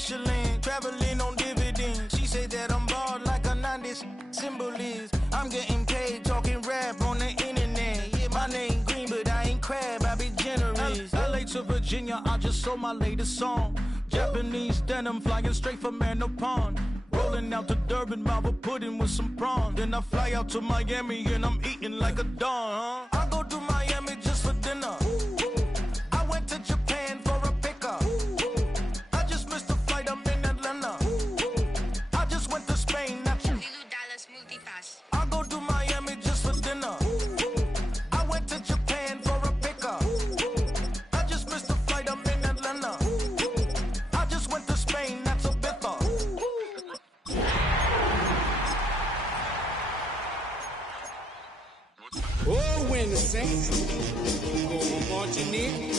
Michelin, traveling on dividends. She say that I'm bald like a 90s symbol is. I'm getting paid talking rap on the internet. Yeah, my name green, but I ain't crab, I be generous. LA to Virginia, I just sold my latest song. Japanese denim flying straight from Manopon. Rolling out to Durban, Malva pudding with some prawns. Then I fly out to Miami and I'm eating like a don, huh? I go to Miami just for dinner. I went to Japan for a pickup. I just missed the flight, I'm in Atlanta. I just went to Spain, not you. I go to Miami just for dinner. I went to Japan for a pickup. I just missed the flight, I'm in Atlanta. I just went to Spain, that's a bitter. Oh, when the saints go marching in.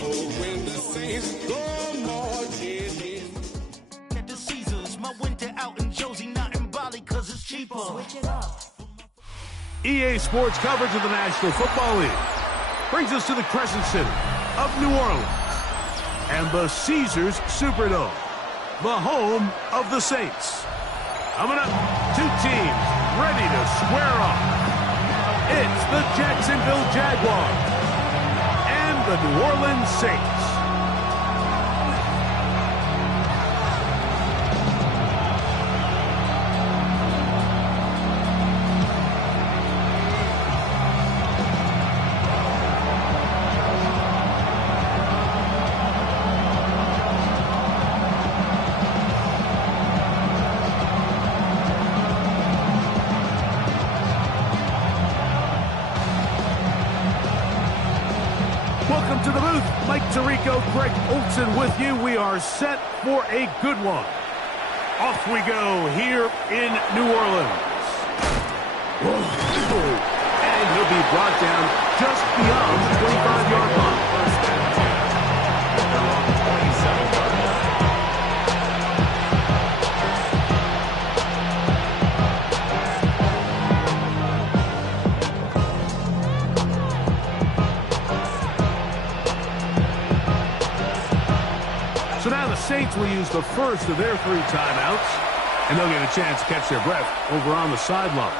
Oh, when the saints go marching in. At the Caesars, my winter out in Josie, not in Bali, cause it's cheaper. Switch it up. EA Sports coverage of the National Football League brings us to the Crescent City of New Orleans and the Caesars Superdome, the home of the Saints. Coming up, two teams ready to square off. It's the Jacksonville Jaguars and the New Orleans Saints. Welcome to the booth. Mike Tirico, Greg Olson with you. We are set for a good one. Off we go here in New Orleans. And he'll be brought down just beyond the 25-yard line. So now the Saints will use the first of their 3 timeouts, and they'll get a chance to catch their breath over on the sideline.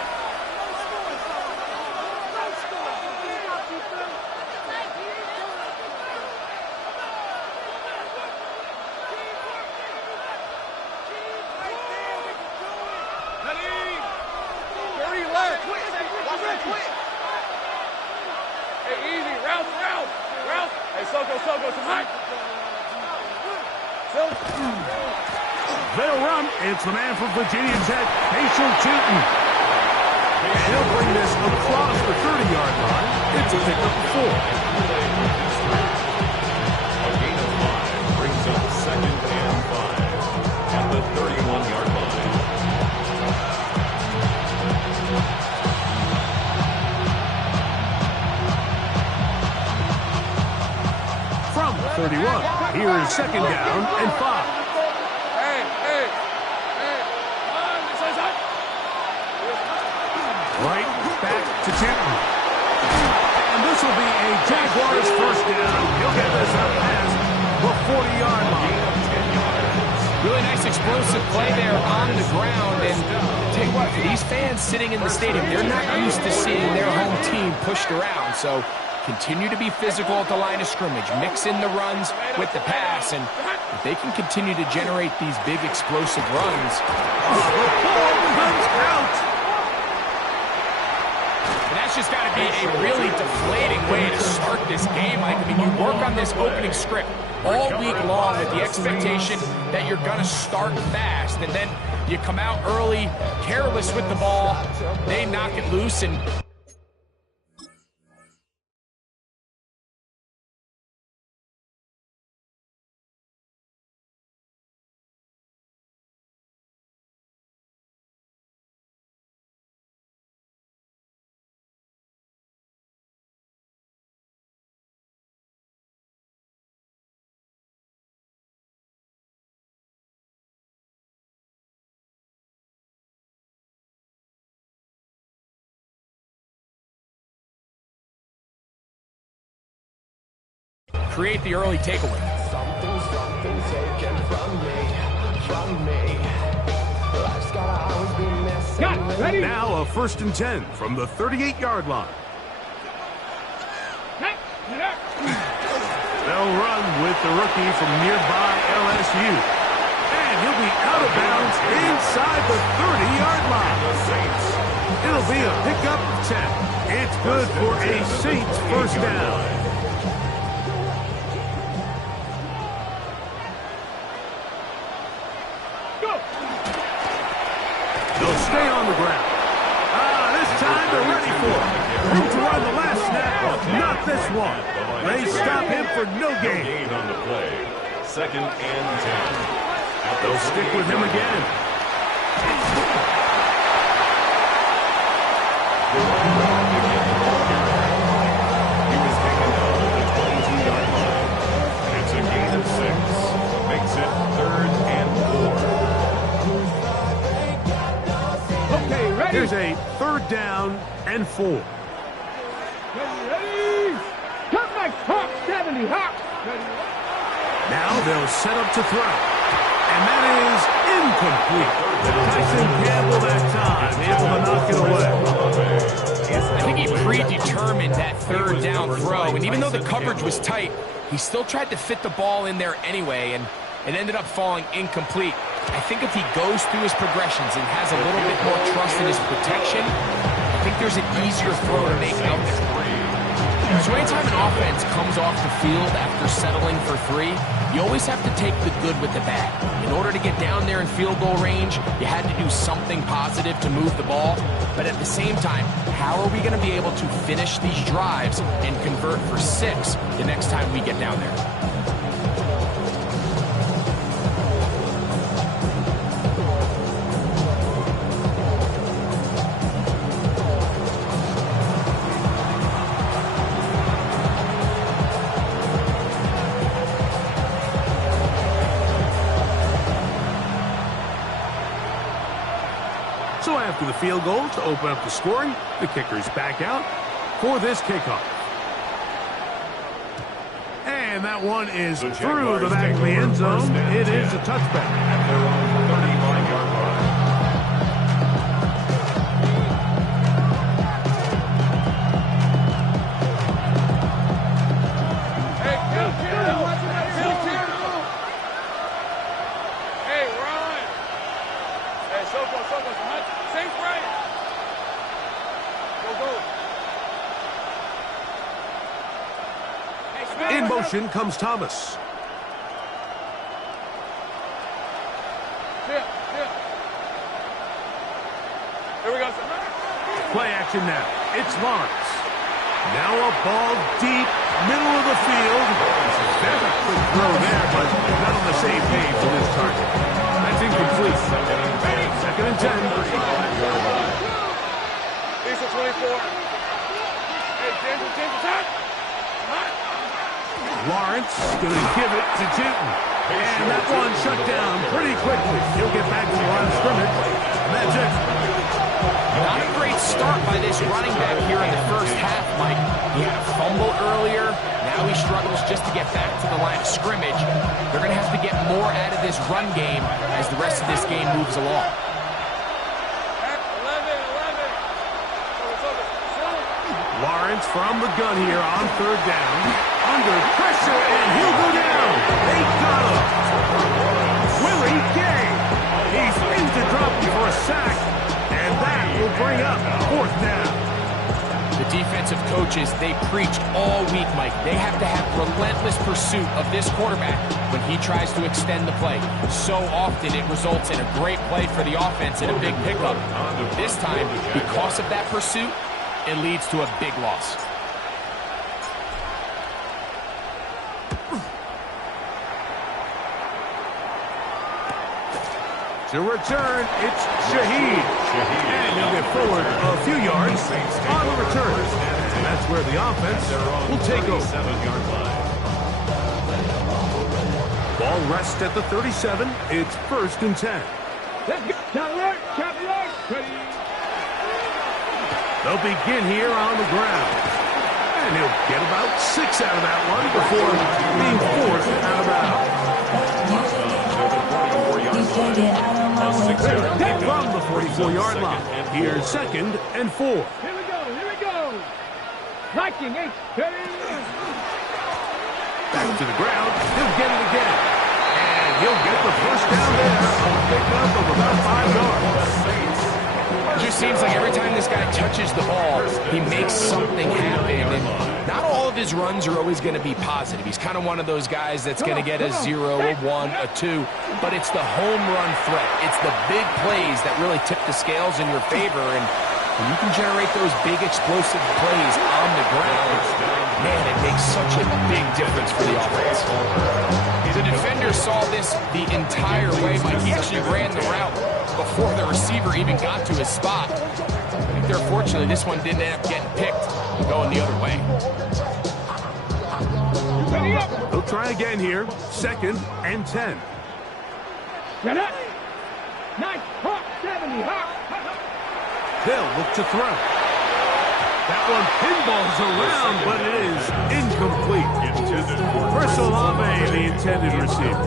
They'll run. It's the man from Virginia Tech, Patience Tootin. And he'll bring this across the 30-yard line. It's a pickup of 4. A gain of 5 brings up 2nd and 5 at the 31-yard line. From 31, here is 2nd down and 5. Right back to Tootin. And this will be a Jaguars first down. He'll get this up past the 40-yard line. Really nice explosive play there on the ground. And tell you what, these fans sitting in the stadium, they're not used to seeing their home team pushed around. So continue to be physical at the line of scrimmage. Mix in the runs with the pass. And if they can continue to generate these big explosive runs. The ball comes out. And that's just got to be a really deflating way to start this game. I mean, you work on this opening script all week long with the expectation that you're going to start fast, and then you come out early, careless with the ball, they knock it loose, and create the early takeaway. something taken from me. Life's gotta always be messing with me. Now a 1st and 10 from the 38-yard line. They'll run with the rookie from nearby LSU. And he'll be out of bounds inside the 30-yard line. It'll be a pickup of 10. It's good for a Saints first down. They'll stay on the ground. This time they're ready for it. Room to run the last snap, not this one. They stop him for no gain. On the play. 2nd and 10. They'll stick with him again. He was taken out at the 22-yard line. It's a gain of 6. Makes it 3rd and 4. Okay, ready. Here's a 3rd down and 4. Ready? Cut my hop, 70, hop. Now they'll set up to throw. And that is incomplete. Tyson Campbell that time, able to knock it away. I think he predetermined that 3rd down throw, and even though the coverage was tight, he still tried to fit the ball in there anyway, and it ended up falling incomplete. I think if he goes through his progressions and has a little bit more trust in his protection, I think there's an easier throw to make out there. So anytime an offense comes off the field after settling for 3, you always have to take the good with the bad. In order to get down there in field goal range, you had to do something positive to move the ball. But at the same time, how are we going to be able to finish these drives and convert for 6 the next time we get down there? So after the field goal to open up the scoring, the kicker's back out for this kickoff. And that one is through the back of the end zone. It is a touchback. At their own 35-yard line. In motion comes Thomas. Here we go. Play action now. It's Lawrence. Now a ball deep, middle of the field. There's a quick throw there, but not on the same page for this target. That's incomplete. 2nd and 10. These are 24. Hey, James, attack. Lawrence going to give it to Newton. And that one shut down pretty quickly. He'll get back to the line of scrimmage. And that's it. Not a great start by this running back here in the first half, Mike. He had a fumble earlier. Now he struggles just to get back to the line of scrimmage. They're going to have to get more out of this run game as the rest of this game moves along. Lawrence from the gun here on 3rd down. Under pressure, and he'll go down. They got him. Willie Gay. He's aimed to drop him for a sack, and that will bring up 4th down. The defensive coaches, they preached all week, Mike. They have to have relentless pursuit of this quarterback when he tries to extend the play. So often it results in a great play for the offense and a big pickup. This time, because of that pursuit, it leads to a big loss. To return, it's Shaheed. And he'll get forward a few yards on the return. And that's where the offense will take over. 7-yard line. Ball rests at the 37. It's 1st and 10. They'll begin here on the ground. And he'll get about 6 out of that one before being forced out of bounds. 34-yard line. Here's 2nd and 4. Here we go. Liking it. Back to the ground. He'll get it again. And he'll get the first down there. A pickup of about 5 yards. It just seems like every time this guy touches the ball, he makes something happen. And not all of his runs are always going to be positive. He's kind of one of those guys that's going to get a 0, a 1, a 2. But it's the home run threat. It's the big plays that really tip the scales in your favor. And when you can generate those big explosive plays on the ground, man, it makes such a big difference for the offense. The defender saw this the entire way, but he actually ran the route before the receiver even got to his spot. I think they're fortunate this one didn't end up getting picked and going the other way. He'll try again here. 2nd and 10. Get up. Nice hop, 70 hop. They'll look to throw. That one pinballs around, but it is incomplete. Chris Olave, the intended receiver.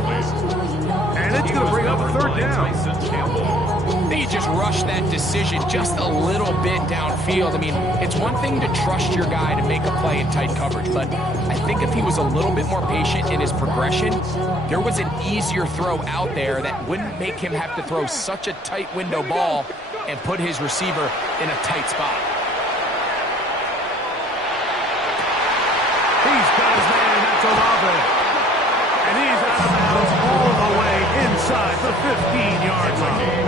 And it's going to bring up a 3rd down. They just rushed that decision just a little bit downfield. I mean, it's one thing to trust your guy to make a play in tight coverage, but I think if he was a little bit more patient in his progression, there was an easier throw out there that wouldn't make him have to throw such a tight window ball and put his receiver in a tight spot. He's got his man, that's Olave. And he's out of bounds all the way inside the 15-yard line.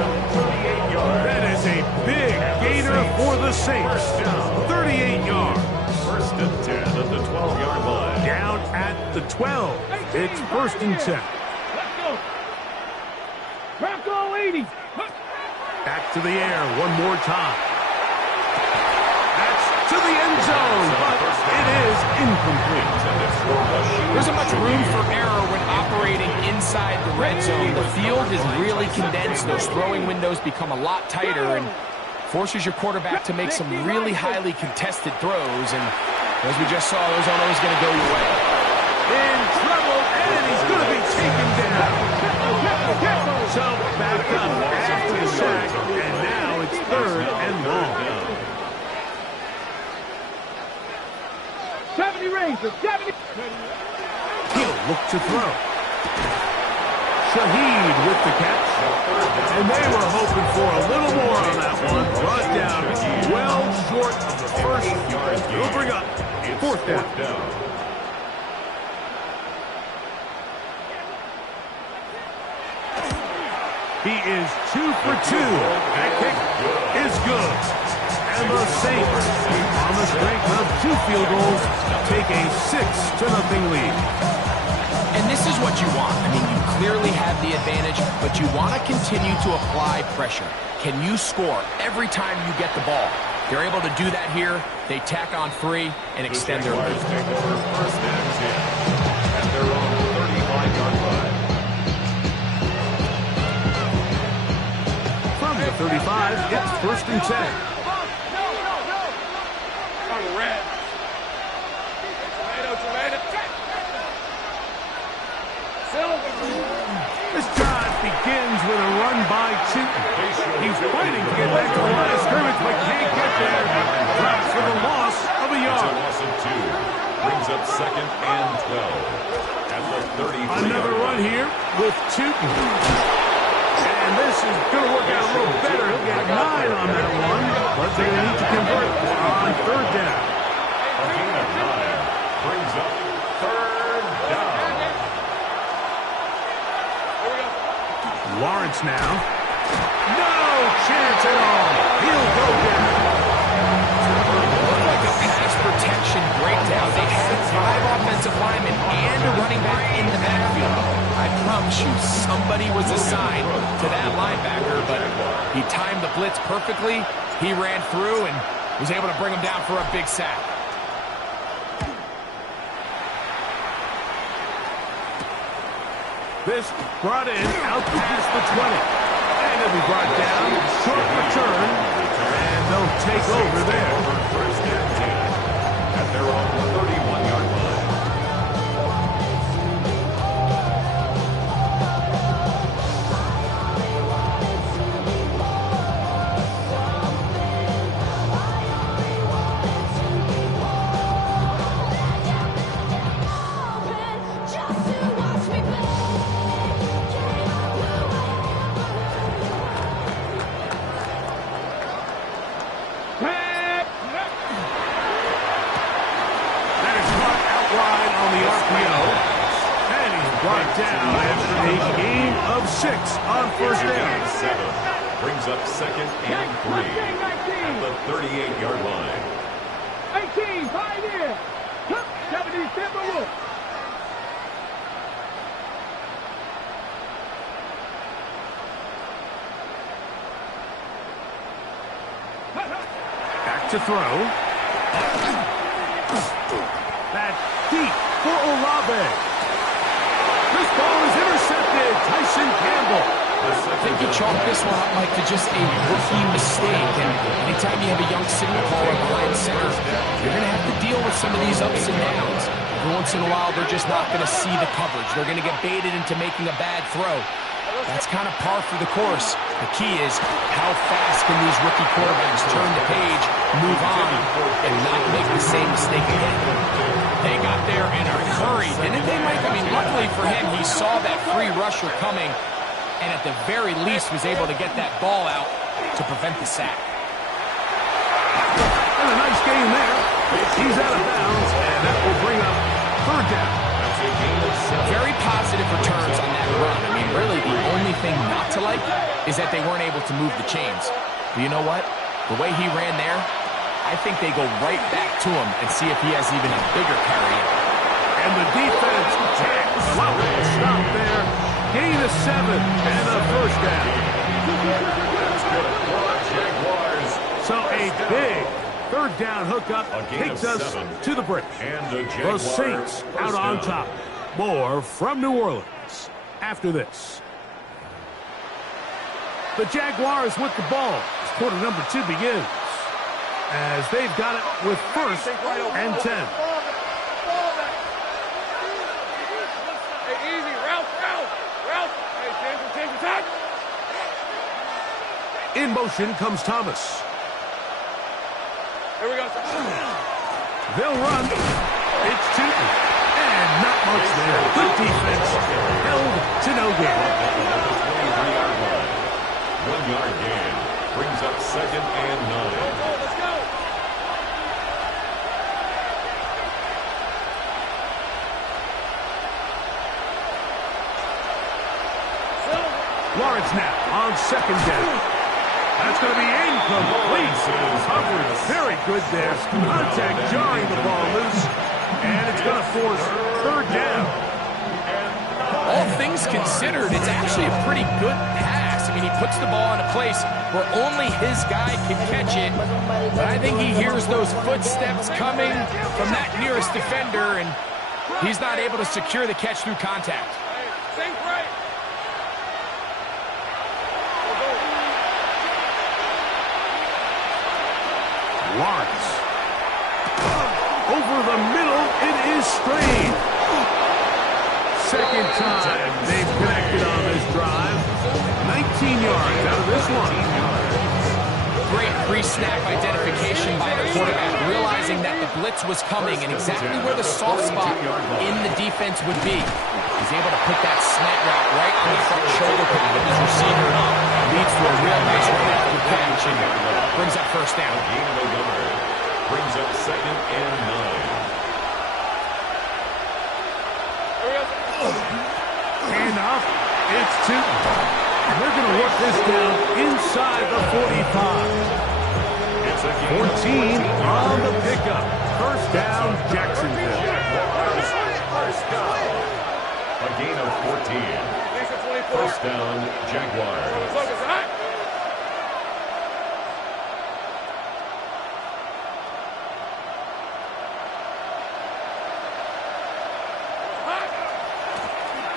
That is a big gainer for the Saints. 38 yards. 1st and 10 at the 12-yard line. Down at the 12. It's 1st and 10. Let's go. Bronco 80. Back to the air one more time. That's to the end zone, but it is incomplete. There isn't much room for error when operating inside the red zone. The field is really condensed. Those throwing windows become a lot tighter and forces your quarterback to make some really highly contested throws. And as we just saw, those aren't always going to go your way. In trouble, and he's going to be taken down. So back up after the sack, and now it's 3rd and long. 70 Rangers, 70. He'll look to throw. Shaheed with the catch. And they were hoping for a little more on that one. Brought down well short of the first. He'll bring up 4th down. He is 2 for 2. That kick is good. And the Saints, on the strength of 2 field goals, take a 6-0 lead. And this is what you want. I mean, you clearly have the advantage, but you want to continue to apply pressure. Can you score every time you get the ball? They're able to do that here. They tack on 3 and extend their lead. Take over 1st and 10 at their own 35-yard line. From the 35, it's 1st and 10. This drive begins with a run by Tootin. He's fighting to get back to the line of scrimmage, but can't get there. Drops for the loss of a yard. Loss of 2. Brings up 2nd and 12 at the 33. Another run here with Tootin. And this is going to work out a little better. He'll get 9 on that one, but they're going to need to convert on 3rd down. A gain of 9 brings up 3rd down. Lawrence now. No chance at all. He'll go down. Looked like a pass protection breakdown. They had 5 offensive linemen and a running back in the backfield. I promise you, somebody was assigned to that linebacker, but he timed the blitz perfectly. He ran through and was able to bring him down for a big sack. This brought in out past the 20. And it'll be brought down. Short return. And they'll take over there. 1st and 10 at their own 31-yard line. Third down after a gain of 6 on first down. 7 brings up second and 3 at the 38-yard line. 18, 5 in. 77. Back to throw. That's deep for Olave. This ball is intercepted. Tyson Campbell. I think you chalk this one up, Mike, to just a rookie mistake. And anytime you have a young signal caller behind center, you're going to have to deal with some of these ups and downs. Every once in a while, they're just not going to see the coverage. They're going to get baited into making a bad throw. That's kind of par for the course. The key is how fast can these rookie quarterbacks turn the page, move on, and not make the same mistake again. They got there in a hurry, didn't they, Mike? I mean, luckily for him, he saw that free rusher coming, and at the very least was able to get that ball out to prevent the sack. And a nice game there. He's out of bounds, and that will bring up third down. Very positive returns on that run. I mean, really, the only thing not to like is that they weren't able to move the chains. But you know what? The way he ran there, I think they go right back to him and see if he has even a bigger carry. And the defense tags well. Stop there. Gain of 7 and a first down. So a big third down hookup takes us to the break. The Saints out on top. More from New Orleans after this. The Jaguars with the ball as quarter number 2 begins. As they've got it with first and 10. Hey, easy. Route. Hey, change attack. In motion comes Thomas. Here we go. They'll run. It's Tootin. And not much there. Good defense. Held to no gain. 1-yard gain. Brings up second and 9. Let's go. Lawrence now on second down. That's going to be incomplete. Coverage very good there. Contact jarring the ball loose. And it's going to force third down. All things considered, it's actually a pretty good pass. I mean, he puts the ball in a place where only his guy can catch it. But I think he hears those footsteps coming from that nearest defender, and he's not able to secure the catch through contact. Think right. Lawrence. Over the middle, it is Strain. Second time they've connected on this drive. 19 yards out of this one. Great pre-snap identification by the quarterback, realizing that the blitz was coming and exactly where the soft spot in the defense would be. He's able to put that slant route right on the front shoulder pad of his receiver. Leads to a real nice run-after catch and brings up first down. Brings up second and 9. Hand off. It's Tootin. And they're going to work this down inside the 45. 14 on the pickup. First down, Jacksonville. A gain of 14. First down, Jaguars.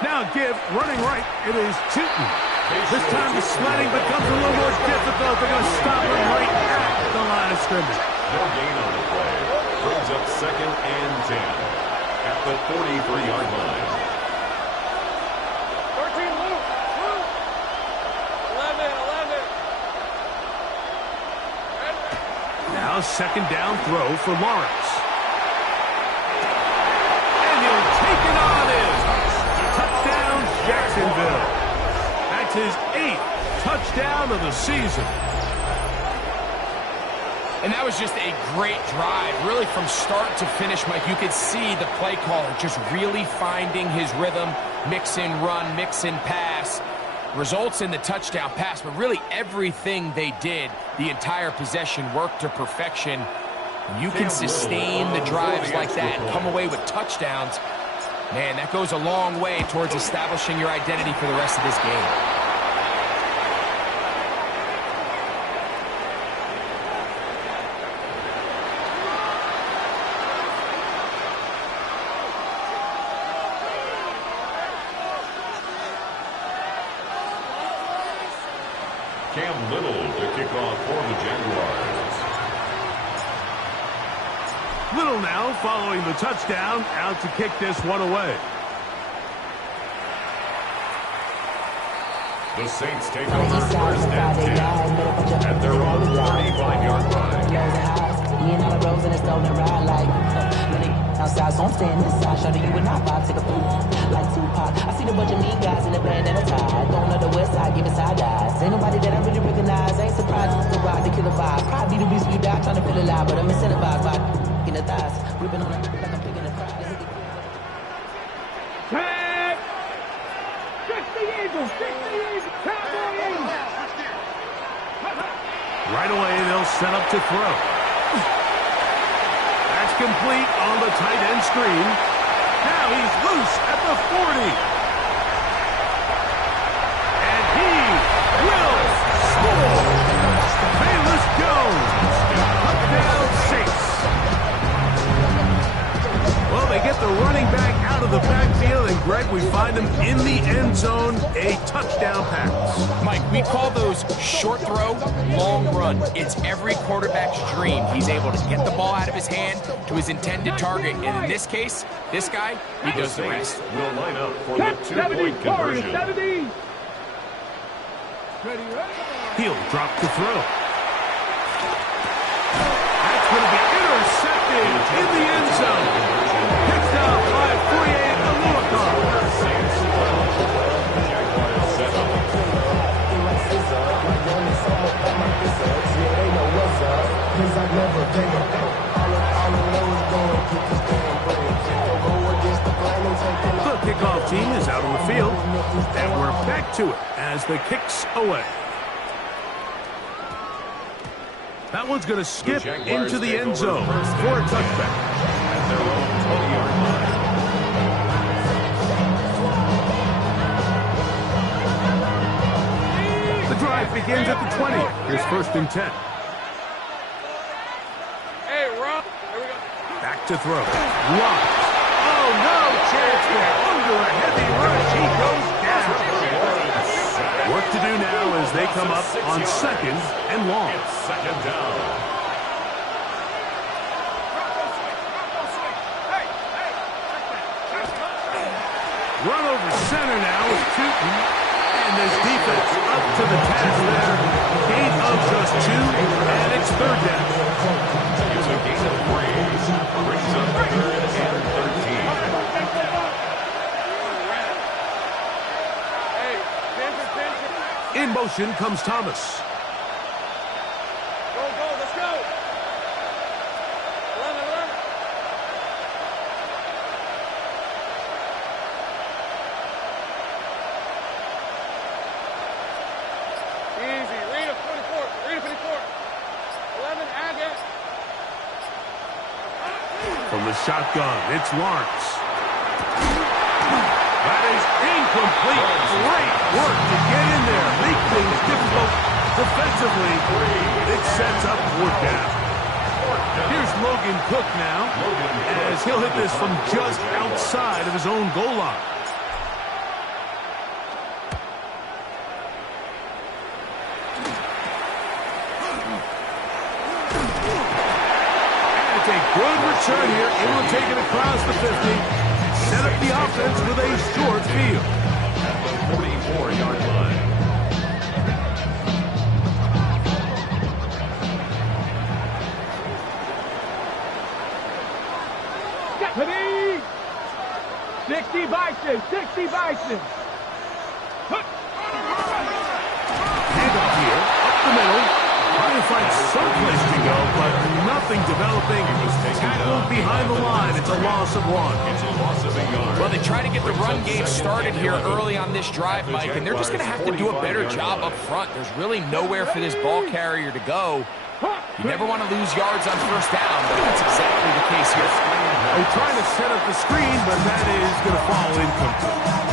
Now give, running right, it is Tootin. This time the sledding becomes a little more difficult. They're going to stop him right at the line of scrimmage. No gain on the play. Brings up second and 10 at the 43-yard line. 13, Luke. 11. Now second down throw for Lawrence. And he'll take it on in. Touchdown, Jacksonville. That's his 8th touchdown of the season. And that was just a great drive, really from start to finish, Mike. You could see the play caller just really finding his rhythm, mix and run, mix and pass. Results in the touchdown pass, but really everything they did, the entire possession worked to perfection. When you can sustain the drives like that and come away with touchdowns, man, that goes a long way towards establishing your identity for the rest of this game. Cam Little to kick off for the Jaguars. Little now following the touchdown, out to kick this one away. The Saints take over first and 10 at their own 35-yard line. Me and all the rose in a stolen ride like outside, so I'm staying inside. Show you and I vibe, take a poop like Tupac. I see the bunch of mean guys in the band and a tie. Don't know the west side, give it side eyes. Ain't nobody that I really recognize. Ain't surprised to ride the killer vibe. Probably the reason you die, trying to feel alive, but I'm incentivized by in the thighs, gripping on it like I'm picking a pride. Tag! 60 Eagles! 60 Eagles! Cowboy Eagles! Right away, they'll set up to throw. That's complete on the tight end screen. Now he's loose at the 40. And he will score. Bayless Jones. Touchdown 6. Well, they get the running back out of the backfield, and Greg, we find him in the end zone, a touchdown pass. Mike, we call those short throw, long run. It's every quarterback's dream. He's able to get the ball out of his hand to his intended target, and in this case, this guy, he does the rest. Will line up for the 2-point conversion. He'll drop to throw. That's going to be intercepted in the end zone. Picked up by 48 Aluakar. The kickoff team is out on the field, and we're back to it as the kick's away. That one's going to skip into the end zone for a touchback. At their own 20-yard line. The drive begins at the 20. Here's first and 10. Hey, Rob. Here we go. Back to throw. Locked. Oh, no chance there. Under a heavy rush, he goes down. Work to do now as they come up on second and long. It's second down. Run over center now is Tootin. And this defense up to the task there. Gain of just 2, and it's third down. It's a gain of 3. Brings up third and 13. In motion comes Thomas. Go, let's go. 11. Easy. Read a 54. 11, Agate. From the shotgun, it's Lawrence. That is incomplete. Great work to get in there. Make things difficult defensively. It sets up fourth down. Here's Logan Cook now, as he'll hit this from just outside of his own goal line. And it's a good return here. Able to take it across the 50. Set up the offense with a short field. At the 44-yard line. Deputy! 60 Bison. Hand up here, up the middle, trying to looks like someplace to go, but nothing developing. Tackled behind the line. It's a loss of 1. It's a loss of a yard. Well, they try to get the run game started here early on this drive, Mike, and they're just going to have to do a better job up front. There's really nowhere for this ball carrier to go. You never want to lose yards on first down, but that's exactly the case here. They're trying to set up the screen, but that is going to fall incomplete.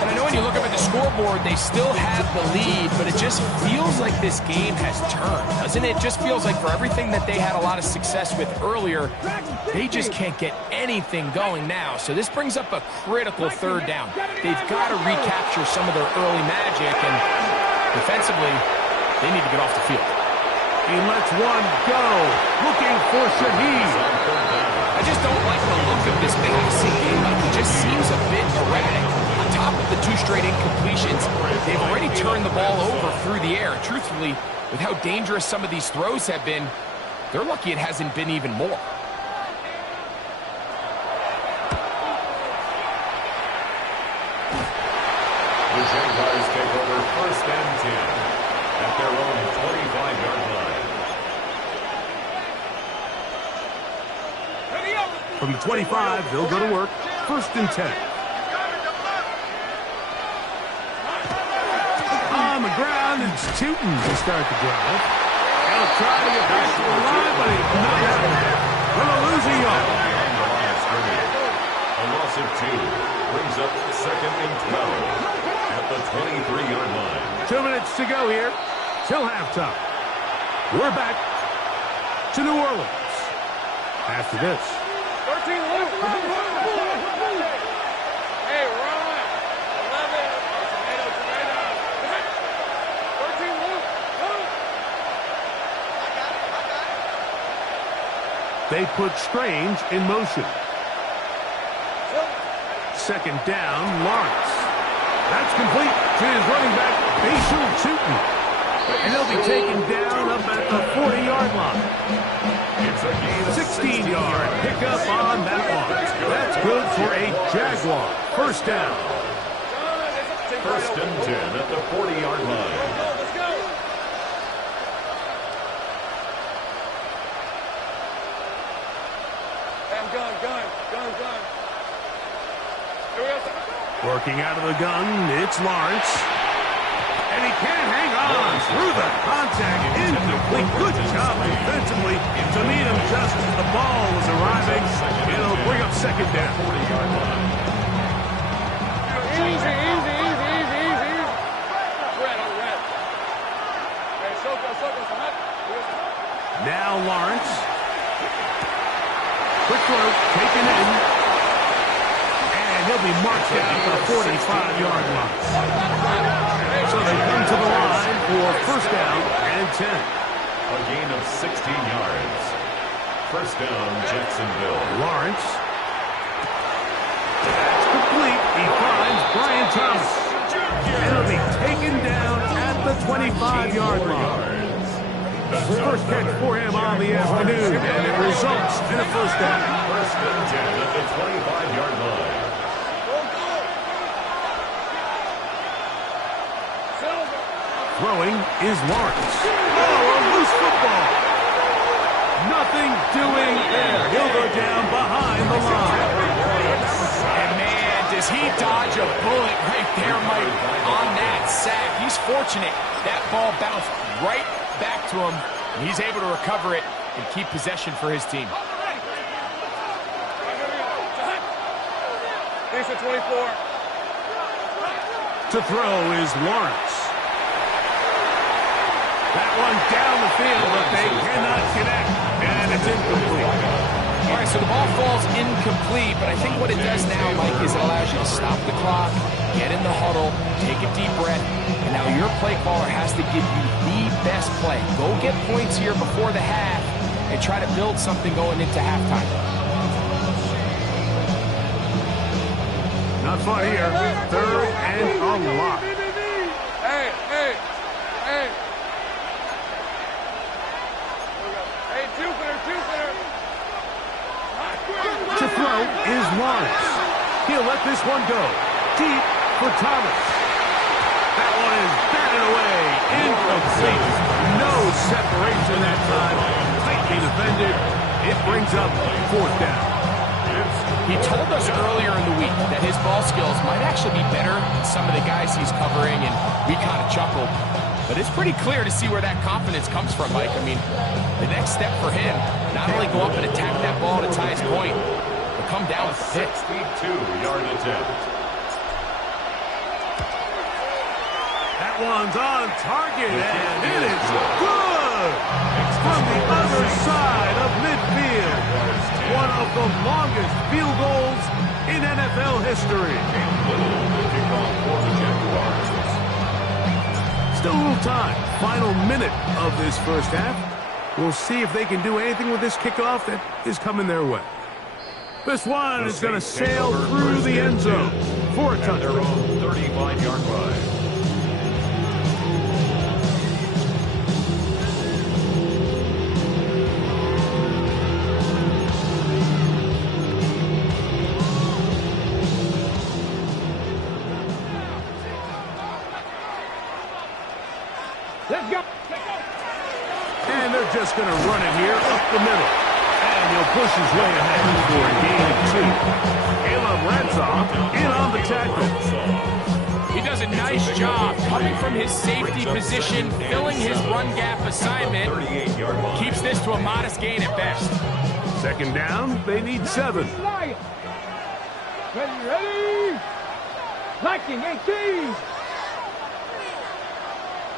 And I know when you look up at the scoreboard, they still have the lead, but it just feels like this game has turned, doesn't it? It just feels like for everything that they had a lot of success with earlier, they just can't get anything going now. So this brings up a critical third down. They've got to recapture some of their early magic, and defensively, they need to get off the field. He lets one go, looking for Shaheed. I just don't like the look of this passing game. It just seems a bit erratic. On top of the 2 straight incompletions, they've already turned the ball over through the air. Truthfully, with how dangerous some of these throws have been, they're lucky it hasn't been even more. The Jaguars take over 1st and 10 at their own 25-yard line. From the 25, they'll go to work. 1st and 10. On the ground, it's Tootin to start the drive. He'll try to get back to the line, but he's not happening. Gonna lose a yard. A loss of 2 brings up 2nd and 12 at the 23-yard line. 2 minutes to go here till halftime. We're back to New Orleans after this. 13 Luke. Hey, we're on it. 11. Tomato. 13 Luke. They put Strange in motion. 2nd down, Lawrence. That's complete to his running back, Bashir Tootin. And he'll be taken down up at the 40-yard line. It's a gain of 16-yard pickup on that one. That's good for a Jaguar. 1st down. 1st and 10 at the 40-yard line. Let's go. Gun. Working out of the gun, it's Lawrence. And he can't hang on through the contact. Incomplete. Good job defensively to meet him just as the ball was arriving. It'll bring up 2nd down. 40-yard line. Easy. Red. Hey, Soko. Now Lawrence. Quick throw, taken in. And he'll be marked down at the 45-yard line. So they come to the line for 1st down and 10. A gain of 16 yards. 1st down, Jacksonville. Lawrence. That's complete. He finds Brian Thomas. And he'll be taken down at the 25-yard line. First catch for him on the afternoon, and it results in a 1st down. 1st and 10 at the 25-yard line. Throwing is Lawrence. Oh, a loose football. Nothing doing there. He'll go down behind the line. And man, does he dodge a bullet right there, Mike, on that sack. He's fortunate. That ball bounced right back to him, and he's able to recover it and keep possession for his team. Decent 24. To throw is Lawrence. That one down the field, but they cannot connect, and it's incomplete. All right, so the ball falls incomplete, but I think what it does now, Mike, is it allows you to stop the clock, get in the huddle, take a deep breath, and now your play caller has to give you the best play. Go get points here before the half and try to build something going into halftime. Not far here. 3rd and a lot. Hey. Jupiter. To throw is Lawrence. He'll let this one go. Deep for Thomas. That one is batted away. Incomplete. No separation that time. Tightly defended. It brings up 4th down. He told us earlier in the week that his ball skills might actually be better than some of the guys he's covering, and we kind of chuckled. But it's pretty clear to see where that confidence comes from, Mike. I mean, the next step for him, not only go up and attack that ball to tie his point, but come down with a pick. 62-yard attempt. That one's on target, and it is good! From the other side of midfield. One of the longest field goals in NFL history. Still a little time. Final minute of this first half. We'll see if they can do anything with this kickoff that is coming their way. This one is going to sail through the end zone for a touchdown. 35-yard line. Let's go. And they're just going to run it here up the middle. And he'll push his way ahead for a gain of 2. Caleb Ransom in on the tackle. He does a nice job coming from his safety position, filling his run gap assignment. Keeps this to a modest gain at best. 2nd down, they need 7. Ready? Liking 18.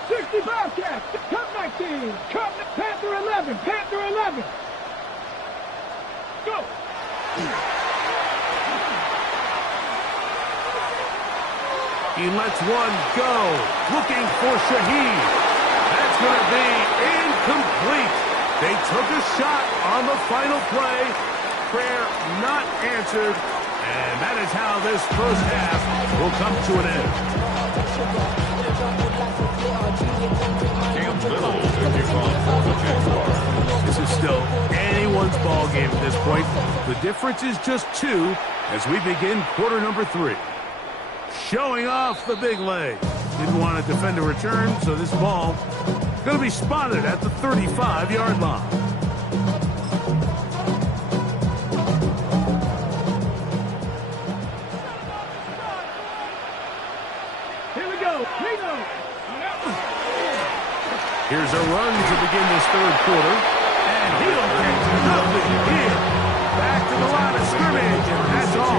65 catch. Cup 19. Cup Panther 11. Panther 11. Go. He lets one go. Looking for Shaheed. That's going to be incomplete. They took a shot on the final play. Prayer not answered. And that is how this first half will come to an end. This is still anyone's ball game at this point. The difference is just 2 as we begin quarter number 3. Showing off the big leg. Didn't want to defend a return, so this ball going to be spotted at the 35-yard line. Here we go. Here's a run to begin this 3rd quarter. And he'll get nothing here. Back to the line of scrimmage, and that's all.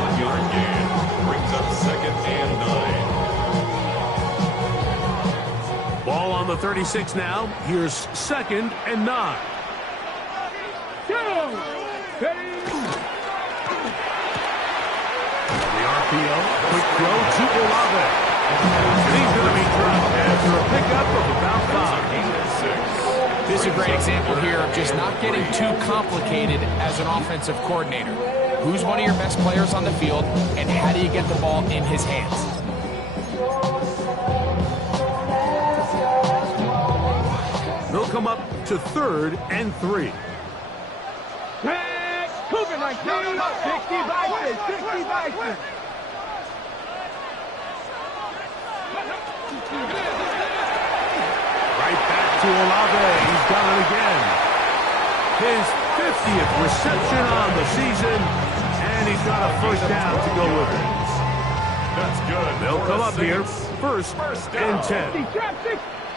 1-yard gain. Brings up 2nd and 9. Ball on the 36 now. Here's 2nd and 9. Go. Ready. The RPO. Quick throw to Olave. And he's going to be dropped after a pickup of about 5. This is a great example here of just not getting too complicated as an offensive coordinator. Who's one of your best players on the field, and how do you get the ball in his hands? They'll come up to 3rd and 3. Cougar 19. 60 Bison. 60 Bison. Right back to Olave. He's done it again. His 50th reception on the season, and he's got a first down to go with it. That's good. They'll come up here, first and 10.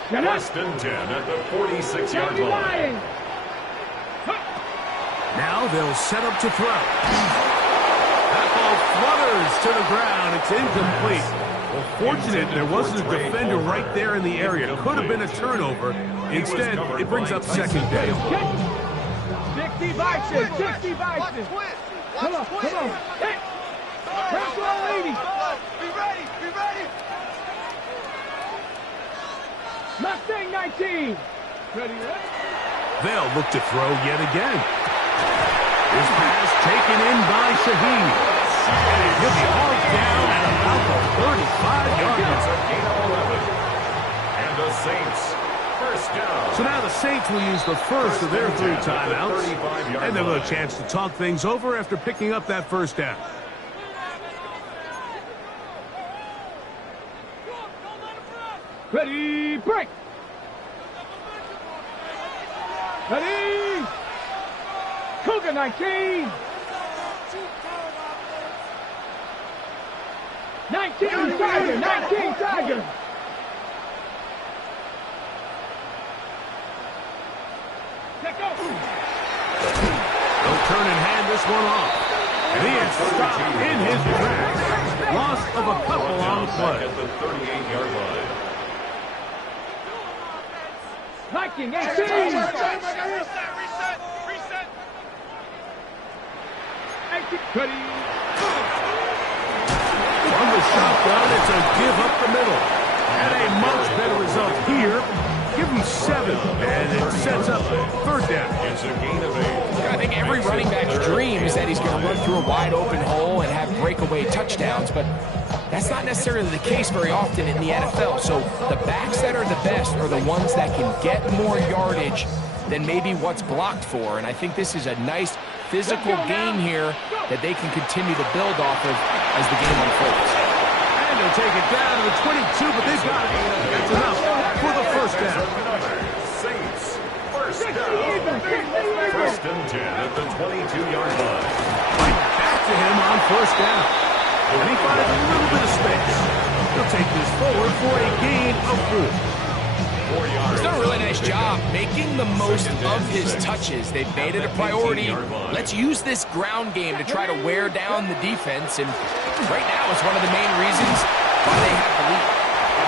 First and 10 at the 46-yard line. Now they'll set up to throw. That ball flutters to the ground. It's incomplete. Well, fortunate there wasn't a defender right there in the area. Could have been a turnover. Instead, it brings up 2nd down. 60 Bison. 60 Bison. Come on. Hey. Press all 80. Be ready. Mustang 19. Ready? They'll look to throw yet again. This pass taken in by Shaheed. He'll be hauled down at about the 35-yard line. And the Saints, first down. So now the Saints will use the first of their 3 timeouts. And they'll have a chance to talk things over after picking up that first down. Ready, break. Ready? Cougar 19. 19 Tiger. 19 Tiger. They'll turn and hand this one off. And he is stopped in his tracks. Loss of a couple on the play. At the 38-yard line. Viking 18. Ready? On the shotgun, it's a give up the middle. And a much better result here. Give him 7, and it sets up third down. It's a gain of 8. I think every running back's dream is that he's going to run through a wide open hole and have breakaway touchdowns, but that's not necessarily the case very often in the NFL. So the backs that are the best are the ones that can get more yardage than maybe what's blocked for. And I think this is a nice physical gain here that they can continue to build off of as the game unfolds. And they'll take it down to the 22, but they've got it. That's enough for the first down. Saints. First down. First and 10 at the 22-yard line. Right back to him on first down. And he finds a little bit of space. He'll take this forward for a gain of 4. 4 yards. He's done a really nice job making the most of his touches. They've made it a priority. Let's use this ground game to try to wear down the defense, and right now it's one of the main reasons why they have the lead.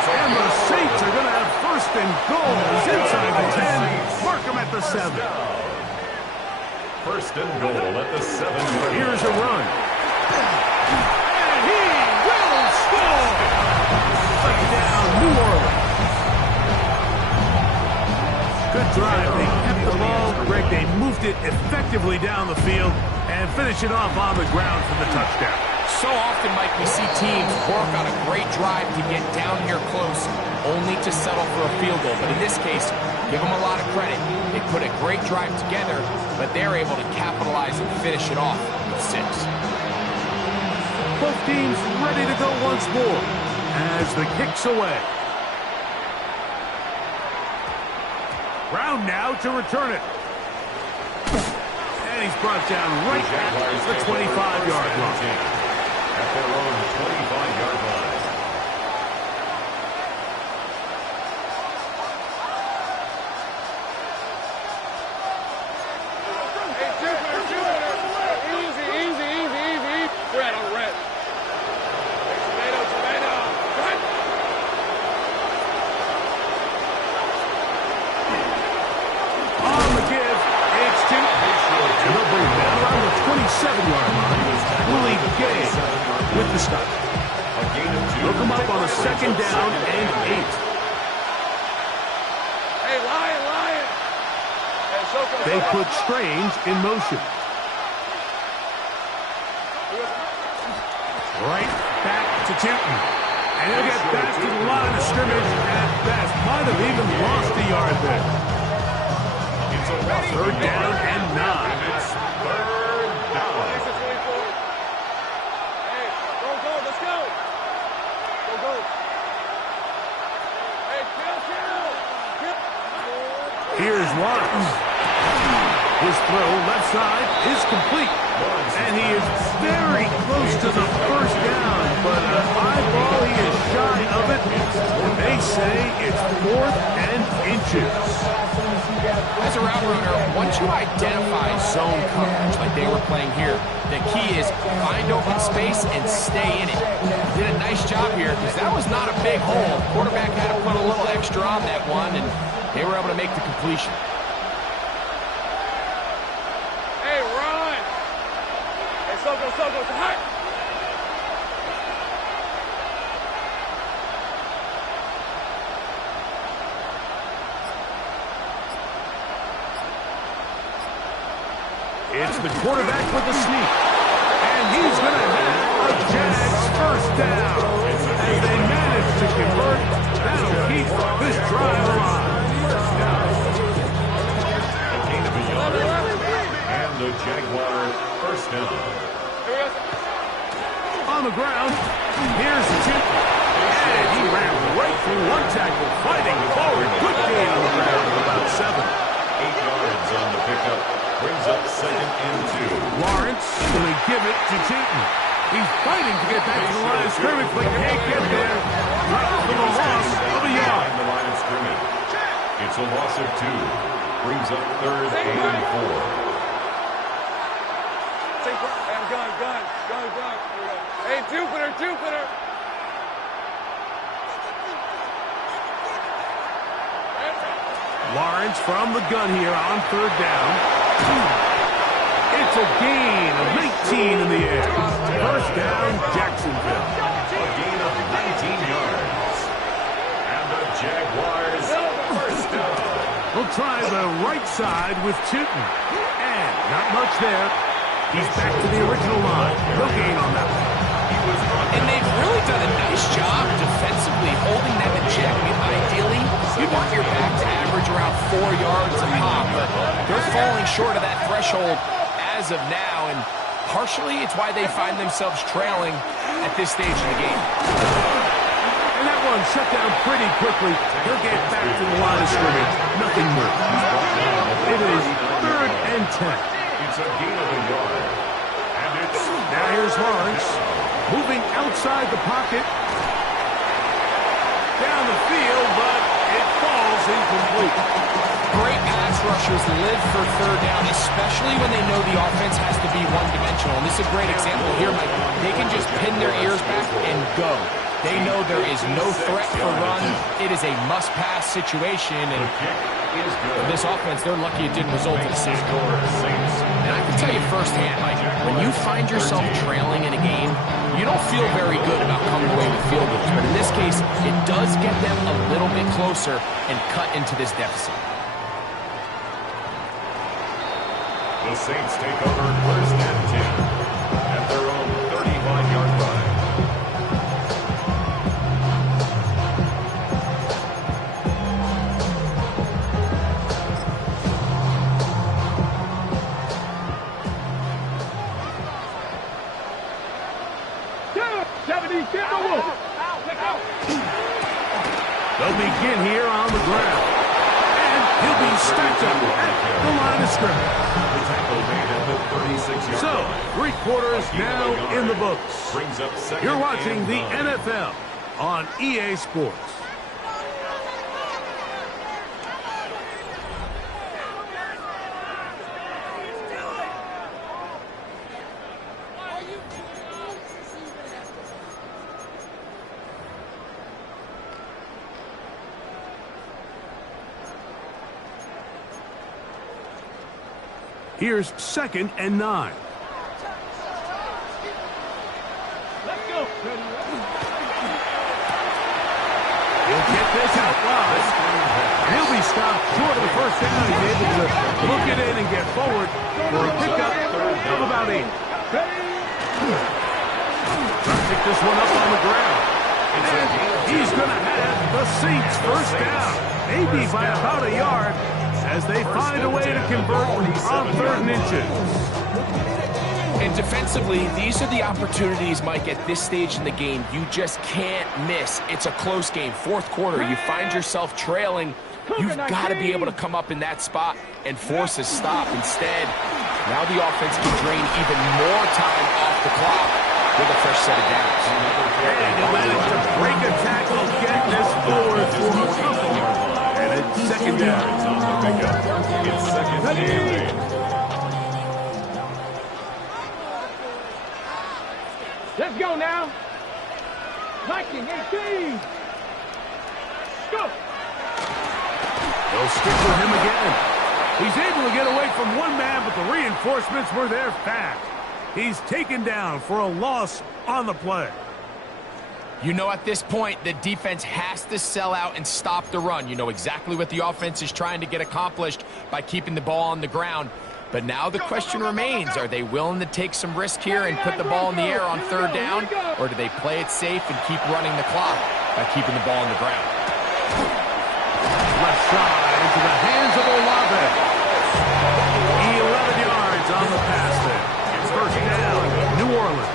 And the Saints are going to have first and goal. He's inside the 10. Mark him at the 7. First and goal at the 7-yard line. Here's a run. And he will score! Touchdown, New Orleans. Good drive. They kept the ball. Greg, they moved it effectively down the field and finish it off on the ground for the touchdown. So often, Mike, we see teams work on a great drive to get down here close, only to settle for a field goal. But in this case, give them a lot of credit. They put a great drive together, but they're able to capitalize and finish it off with 6. Both teams ready to go once more as the kick's away. Brown now to return it. And he's brought down right at the 25-yard line. At their own 25-yard line. Easy. Red on red. Tomato. Red. On the give, it's to they'll bring it down around the 27-yard line. Willie Gay with the stop. Look him up on a second down and 8. Hey, Lion. Hey, Soko. They put Strange in motion. Right back to Tootin. And he'll get back to the line of scrimmage at best. Might have even lost a yard there. It's a Third down and 9. It's third down. Hey, go, let's go. Go. Hey, kill. Here's Watts. His throw left side is complete. And he is very close to the first down, but a high ball, he is shy of it. They say it's 4th and inches. As a route runner, once you identify zone coverage like they were playing here, the key is find open space and stay in it. Did a nice job here because that was not a big hole. Quarterback had to put a little extra on that one, and they were able to make the completion. Hey, run. Hey, Soko, hot. It's the quarterback with the sneak. And he's going to have a Jags first down. As they manage to convert, that'll keep this drive alive. And the Jaguar first down. On the ground, here's Tootin. And he ran right through one tackle, fighting forward. Good gain on the ground of about 7. 8 yards Brings up 2nd and 2. Lawrence going to give it to Chayton. He's fighting to get back to the line of scrimmage, but can't get there. For the loss of a yard. The line of scrimmage. It's a loss of 2. Brings up 3rd and 4. Gun. Hey, Jupiter. Lawrence from the gun here on 3rd down. It's a gain of 19 in the air. 1st down, Jacksonville. A gain of 19 yards. And the Jaguars 1st down. We'll try the right side with Chayton. And not much there. He's back to the original line. No gain on that one. And they've really done a nice job defensively holding them in check. I mean, ideally, you want your back to average around 4 yards a pop, but they're falling short of that threshold as of now, and partially it's why they find themselves trailing at this stage of the game. And that one shut down pretty quickly. He'll get back to the line of scrimmage. Nothing more. It is 3rd and 10. It's a gain of a yard. And it's... Now here's Lawrence. Moving outside the pocket. Down the field, but it falls incomplete. Great pass rushers live for 3rd down, especially when they know the offense has to be one-dimensional. And this is a great example here, Mike. They can just pin their ears back and go. They know there is no threat for run. It is a must-pass situation, and for this offense, they're lucky it didn't result in a sack. And I can tell you firsthand, Mike, when you find yourself trailing in a game, you don't feel very good about coming away with field goals. But in this case, it does get them a little bit closer and cut into this deficit. The Saints take over 1st and 10 at their own 35-yard line. They'll begin here on the ground. And he'll be stacked up at the line of scrimmage. The tackle made at the 36-yard So, line. 3 quarters now in the books. Brings up 2nd You're watching and the 9. NFL on EA Sports. Here's 2nd and 9. Let's go. He'll get this out wide. He'll be stopped short of the 1st down. He's able to look it in and get forward for a pickup of about 8. Trying to pick this one up on the ground. And he's going to have the Saints 1st down. Maybe by about a yard as they find a way to convert on 3rd and inches. And defensively, these are the opportunities, Mike, at this stage in the game you just can't miss. It's a close game. 4th quarter, you find yourself trailing. You've got to be able to come up in that spot and force a stop. Instead, now the offense can drain even more time off the clock with a fresh set of downs. And he'll manage to break a tackle, get this forward for a couple. And it's 2nd down. It's 2nd and 8. Let's go now. Viking 18. Go. They'll stick with him again. He's able to get away from one man, but the reinforcements were there fast. He's taken down for a loss on the play. You know, at this point, the defense has to sell out and stop the run. You know exactly what the offense is trying to get accomplished by keeping the ball on the ground. But now the question remains, are they willing to take some risk here and put the ball in the air on 3rd down? Or do they play it safe and keep running the clock by keeping the ball on the ground? Left side into the hands of Olave. 11 yards on the pass there. It's 1st down, New New Orleans.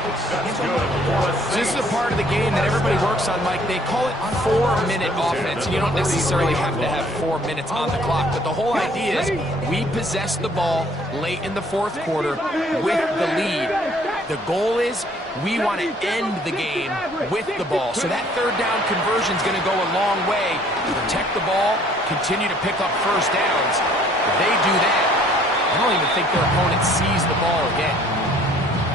This is a part of the game that everybody works on, Mike. They call it 4-minute offense, and you don't necessarily have to have 4 minutes on the clock, but the whole idea is we possess the ball late in the fourth quarter with the lead. The goal is we want to end the game with the ball. So that third down conversion is going to go a long way. Protect the ball, continue to pick up first downs. If they do that, I don't even think their opponent sees the ball again.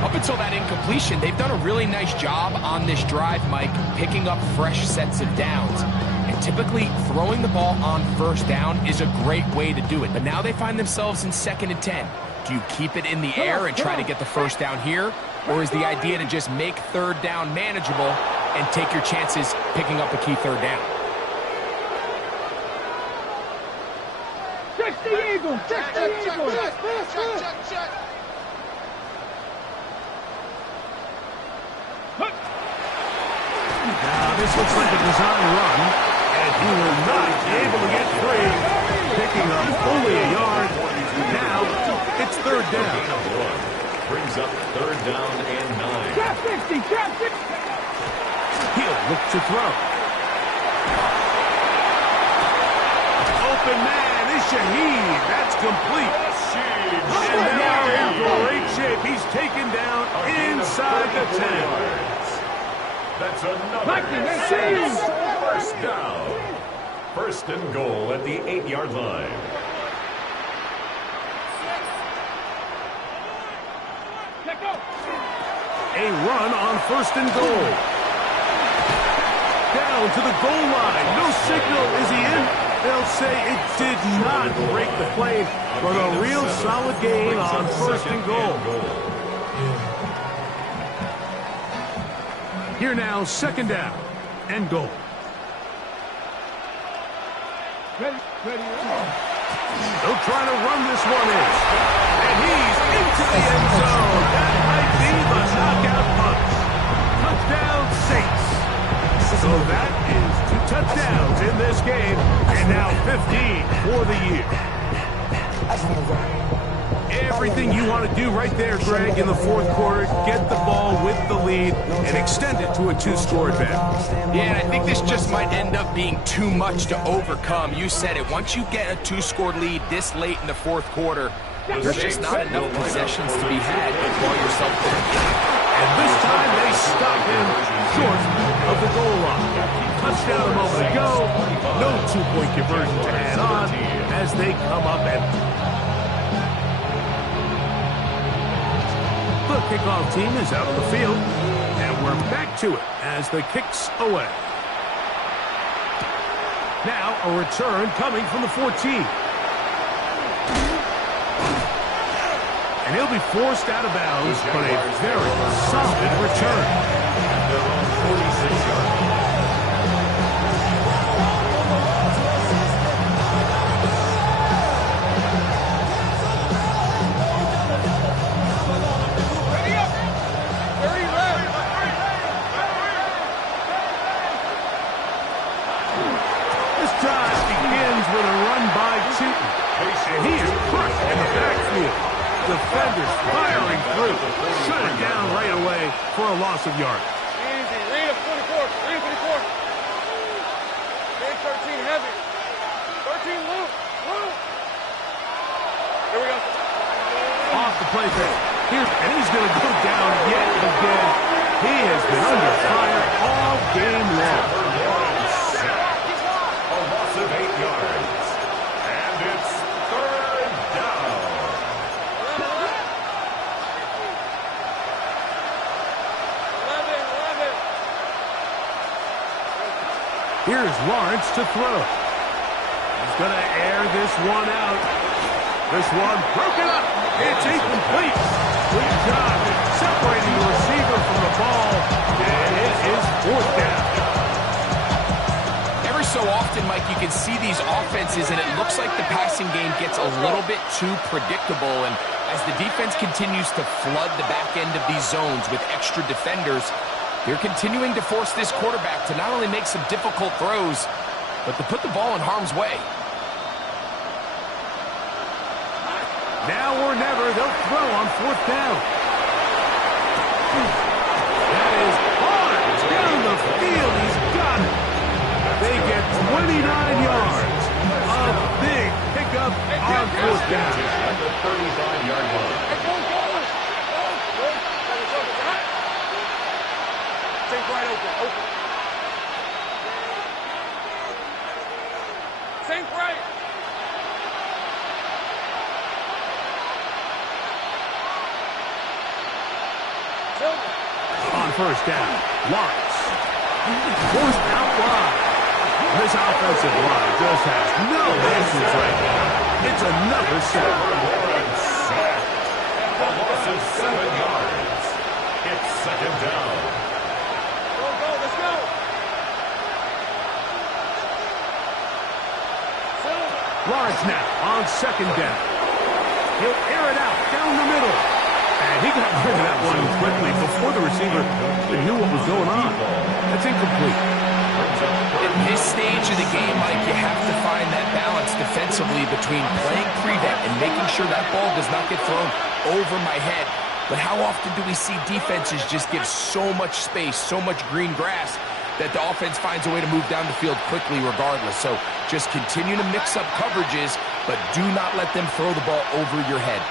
Up until that incompletion, they've done a really nice job on this drive, Mike, picking up fresh sets of downs. And typically, throwing the ball on first down is a great way to do it. But now they find themselves in 2nd and 10. Do you keep it in the air and try to get the first down here? Or is the idea to just make third down manageable and take your chances picking up a key third down? Check the Eagles! Check the Eagles! Check. Now, this looks like a design run, and he will not be able to get free, picking up only a yard. Now, it's third down. Brings up third down and 9. Trap 60! Trap 60! He'll look to throw. Open man is Shaheed. That's complete. And now in great shape. He's taken down inside the 10. That's another first down. First and goal at the 8-yard line. A run on first and goal. Down to the goal line. No signal. Is he in? They'll say it did not break the plane, but a real solid gain on first and goal. Here now, second down and goal. They'll try to run this one in. And he's into the end zone. That might be the knockout punch. Touchdown, Saints. So that is 2 touchdowns in this game, and now 15 for the year. Everything you want to do right there, Greg, in the fourth quarter, get the ball with the lead and extend it to a 2-score advantage. Yeah, and I think this just might end up being too much to overcome. You said it. Once you get a 2-score lead this late in the fourth quarter, there's just not enough possessions to be had to call yourself there. And this time they stop him short of the goal line. Touchdown a moment ago. No 2-point conversion to add on as they come up empty. The kickoff team is out on the field, and we're back to it as the kick's away. Now a return coming from the 14. And he'll be forced out of bounds, but a very solid return. At their own 46-yard line. This drive begins with a run by Cheaton. And he is crushed in the backfield. Defenders firing through. Shut it down right away for a loss of yards. Easy. Read him, 24. Read him, 24. Game 13 heavy. 13 loop. Loop. Here we go. Off the play fake. And he's going to go down yet again. He has been under fire all game long. A loss of 8 yards. And it's third down. Here's Lawrence to throw. He's going to air this one out. This one broken up. It's incomplete. Good job separating the receiver from the ball. And it is fourth down. Every so often, Mike, you can see these offenses, and it looks like the passing game gets a little bit too predictable. And as the defense continues to flood the back end of these zones with extra defenders, they're continuing to force this quarterback to not only make some difficult throws, but to put the ball in harm's way. Now or never, they'll throw on fourth down. That is hard down the field. He's got it. They get 29 yards. A big pickup on fourth down. At the 35-yard line. Think right open. Think right. On first down, Lawrence. Forced out wide. This offensive line just has no answers right now. It's another sack. A loss of 7 yards. It's second down. Go, let's go. Lawrence now on second down. He'll air it out down the middle. And he got rid of that one quickly before the receiver even knew what was going on. That's incomplete. At this stage of the game, Mike, you have to find that balance defensively between playing prevent and making sure that ball does not get thrown over my head. But how often do we see defenses just give so much space, so much green grass, that the offense finds a way to move down the field quickly regardless? So just continue to mix up coverages, but do not let them throw the ball over your head.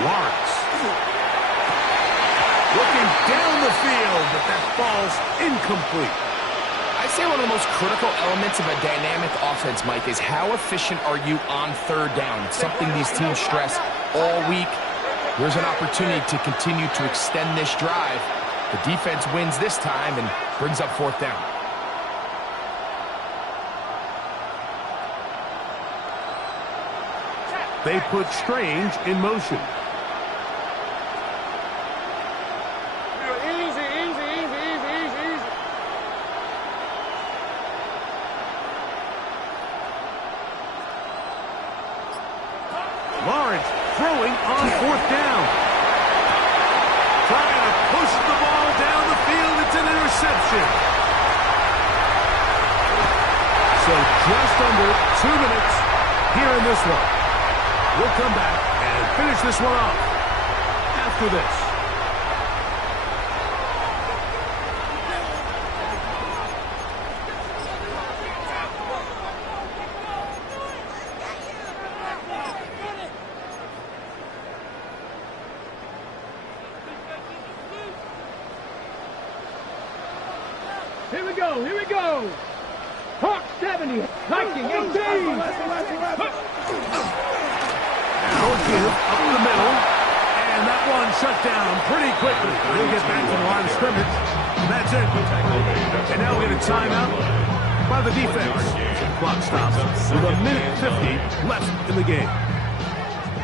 Lawrence. Looking down the field, but that ball's incomplete. I'd say one of the most critical elements of a dynamic offense, Mike, is how efficient are you on third down? It's something these teams stress all week. There's an opportunity to continue to extend this drive. The defense wins this time and brings up fourth down. They put Strange in motion. Easy. Lawrence throwing on fourth down. Trying to push the ball down the field. It's an interception. So just under 2 minutes here in this one. We'll come back and finish this one off after this. Here we go. Hawk 70, Viking 18. Now give up the middle, and that one shut down pretty quickly. They'll get back to the line of scrimmage, and that's it. And now we get a timeout by the defense. Clock stops with 1:50 left in the game.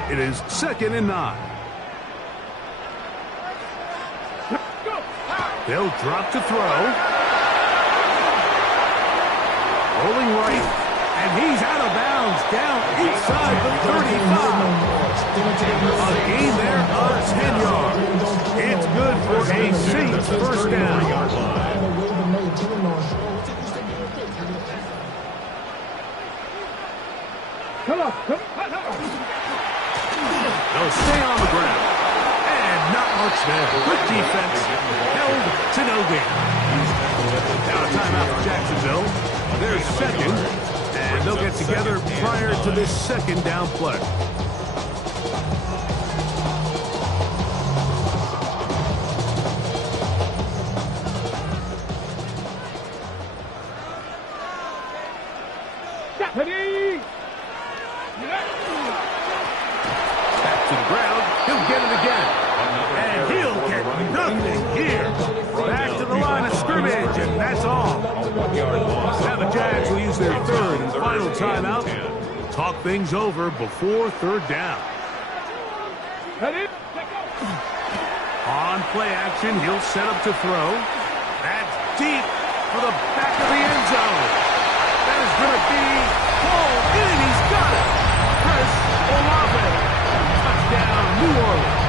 It is 2nd and 9. They'll drop to throw. Rolling right, and he's out of bounds, down inside the 35. A gain there of 10 yards. It's good for a Saints first down. Come on. They'll stay on the ground. And not much there. Good defense. Held to no gain. Now a timeout for Jacksonville. They're second, and they'll get together prior to this second down play. Back to the ground. He'll get it again. And he'll get nothing here. Back to the line of scrimmage, and that's all. Now the Jags will use their third and final timeout. Talk things over before third down. On play action, he'll set up to throw. That's deep for the back of the end zone. That is going to be pulled in. He's got it. Chris Olave. Touchdown, New Orleans.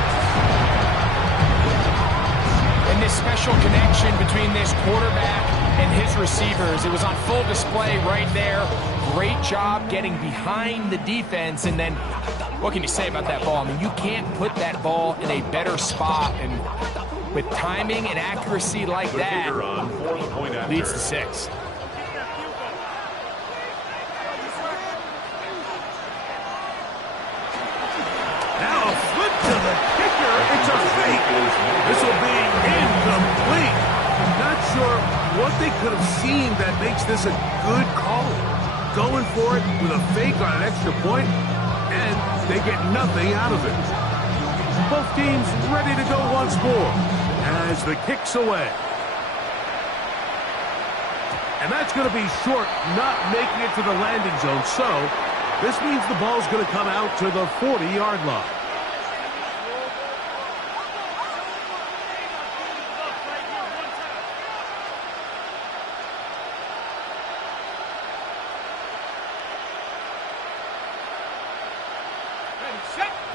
And this special connection between this quarterback and his receivers, it was on full display right there. Great job getting behind the defense and then What can you say about that ball? I mean, you can't put that ball in a better spot, and with timing and accuracy like that, leads to 6. Now a flip to the kicker. It's a fake. This will be incomplete. Not sure what they could have seen that makes this a good call. Going for it with a fake on an extra point, and they get nothing out of it. Both teams ready to go once more as the kick's away. And that's going to be short, not making it to the landing zone. So this means the ball's going to come out to the 40-yard line.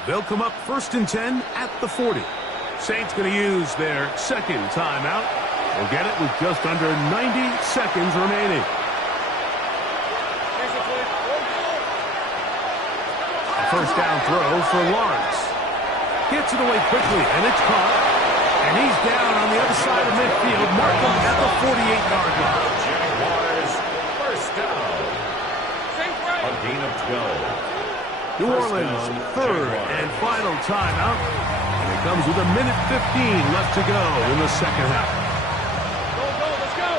They'll come up 1st and 10 at the 40. Saints going to use their second timeout. We'll get it with just under 90 seconds remaining. A first down throw for Lawrence. Gets it away quickly, and it's caught. And he's down on the other side of midfield. Mark him at the 48-yard line. Jaguars, first down. A gain of 12. New Orleans' third and final timeout. And it comes with 1:15 left to go in the second half. Go, let's go.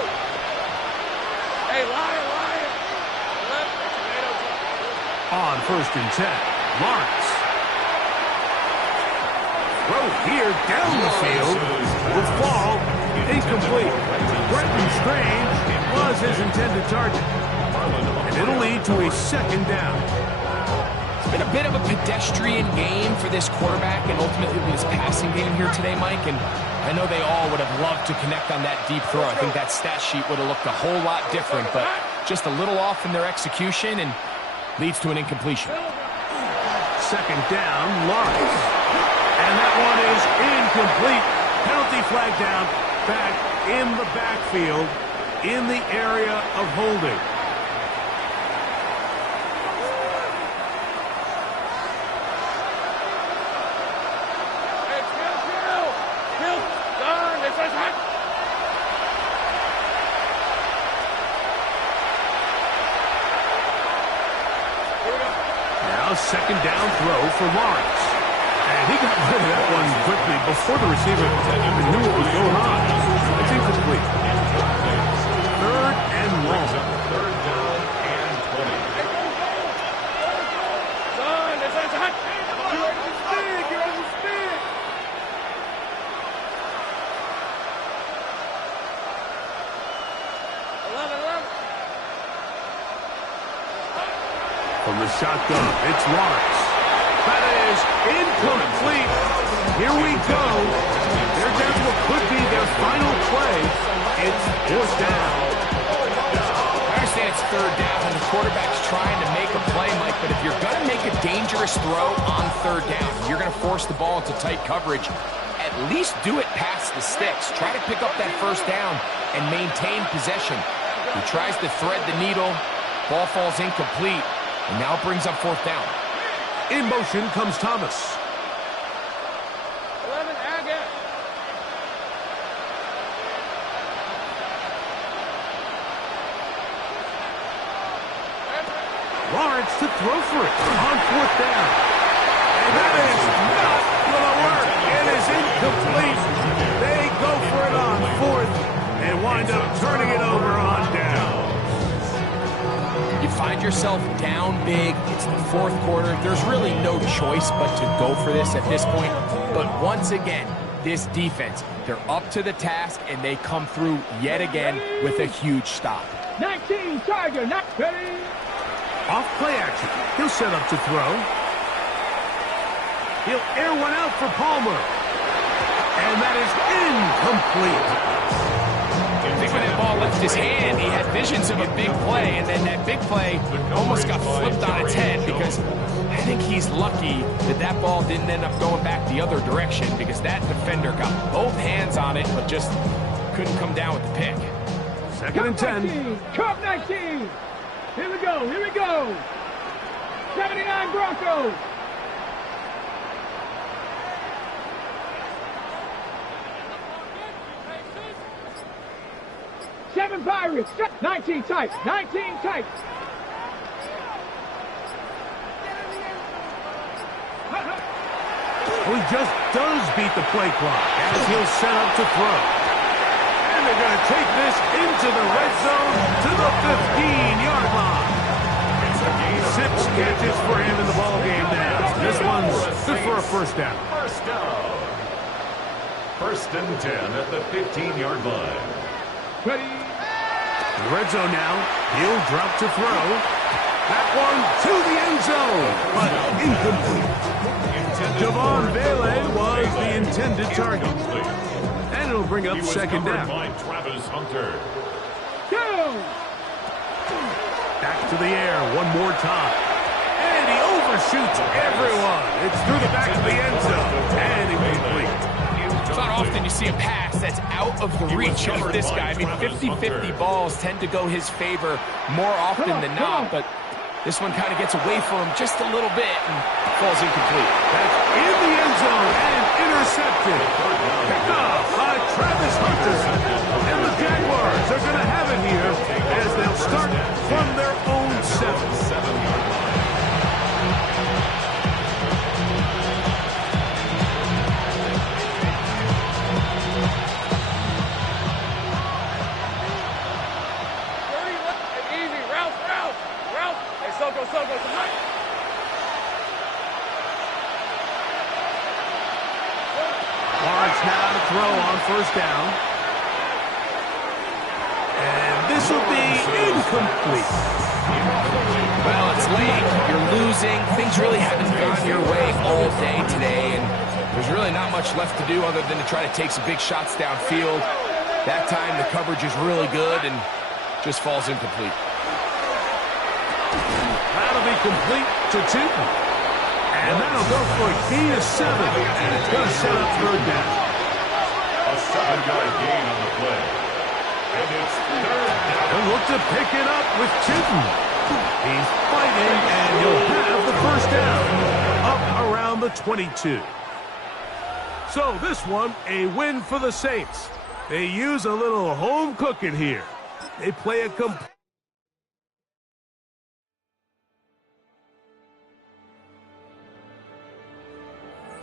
Hey, lion. Left, tomato. On 1st and 10, Lawrence. Throw here down the field. Will fall. Incomplete. Brenton Strange was his intended target. And it'll lead to a second down. Been a bit of a pedestrian game for this quarterback and ultimately this passing game here today, Mike, and I know they all would have loved to connect on that deep throw. I think that stat sheet would have looked a whole lot different, but just a little off in their execution and leads to an incompletion. Second down, Lawrence. And that one is incomplete. Penalty flag down, back in the backfield, in the area of holding. Second down throw for Lawrence. And he got rid of that one quickly before the receiver even knew what was going on. It's incomplete. Third and long. Third down and 20. You're on the spin. From the shotgun, it's Lawrence. That is incomplete. Here we go. They're down to what could be their final play. It's 4th down. I understand it's 3rd down and the quarterback's trying to make a play, Mike, but if you're going to make a dangerous throw on 3rd down, you're going to force the ball into tight coverage, at least do it past the sticks. Try to pick up that 1st down and maintain possession. He tries to thread the needle. Ball falls incomplete. And now brings up 4th down. In motion comes Thomas. 11, Agate. Lawrence to throw for it on 4th down. And that is not going to work. It is incomplete. They go for it on 4th and wind up turning it over on down. You find yourself down big. It's the 4th quarter. There's really no choice but to go for this at this point. But once again, this defense, they're up to the task, and they come through yet again with a huge stop. 19, Tiger, not ready. Off play action. He'll set up to throw. He'll air one out for Palmer. And that is incomplete. I think when that ball left his hand, he had visions of a big play, and then that big play almost got flipped on its head because I think he's lucky that that ball didn't end up going back the other direction because that defender got both hands on it but just couldn't come down with the pick. Second and 10. 19, Cup 19. Here we go. 79 Broncos. 7 Pirates. 19 tight. 19 tight. Well, he just does beat the play clock as he'll set up to throw. And they're going to take this into the red zone to the 15-yard line. 6 catches for him in the ballgame now. This one's good for a first down. First and 10 at the 15-yard line. Ready. The red zone now. He'll drop to throw. That one to the end zone, but incomplete. Javon Bailey was the intended target. And it'll bring up second down. Travis Hunter. Go. Back to the air one more time. And he overshoots everyone. It's through the back of the end zone. And incomplete. It's not often you see a pass that's out of the reach of this guy. I mean, 50-50 balls tend to go his favor more often than not, but this one kind of gets away from him just a little bit and falls incomplete. That's in the end zone and intercepted. Picked off by Travis Hunter. And the Jaguars are going to have it here as they'll start from their own 7-yard line. Lawrence now to throw on first down. And this will be incomplete. Well, it's late. You're losing. Things really haven't gone your way all day today, and there's really not much left to do other than to try to take some big shots downfield. That time the coverage is really good and just falls incomplete. That'll be complete to Tootin. And that'll go for a gain of 7. And it's going to set up third down. A 7-yard gain on the play. And it's third down. They'll look to pick it up with Tootin. He's fighting, and he'll have the first down up around the 22. So this one, a win for the Saints. They use a little home cooking here. They play a complete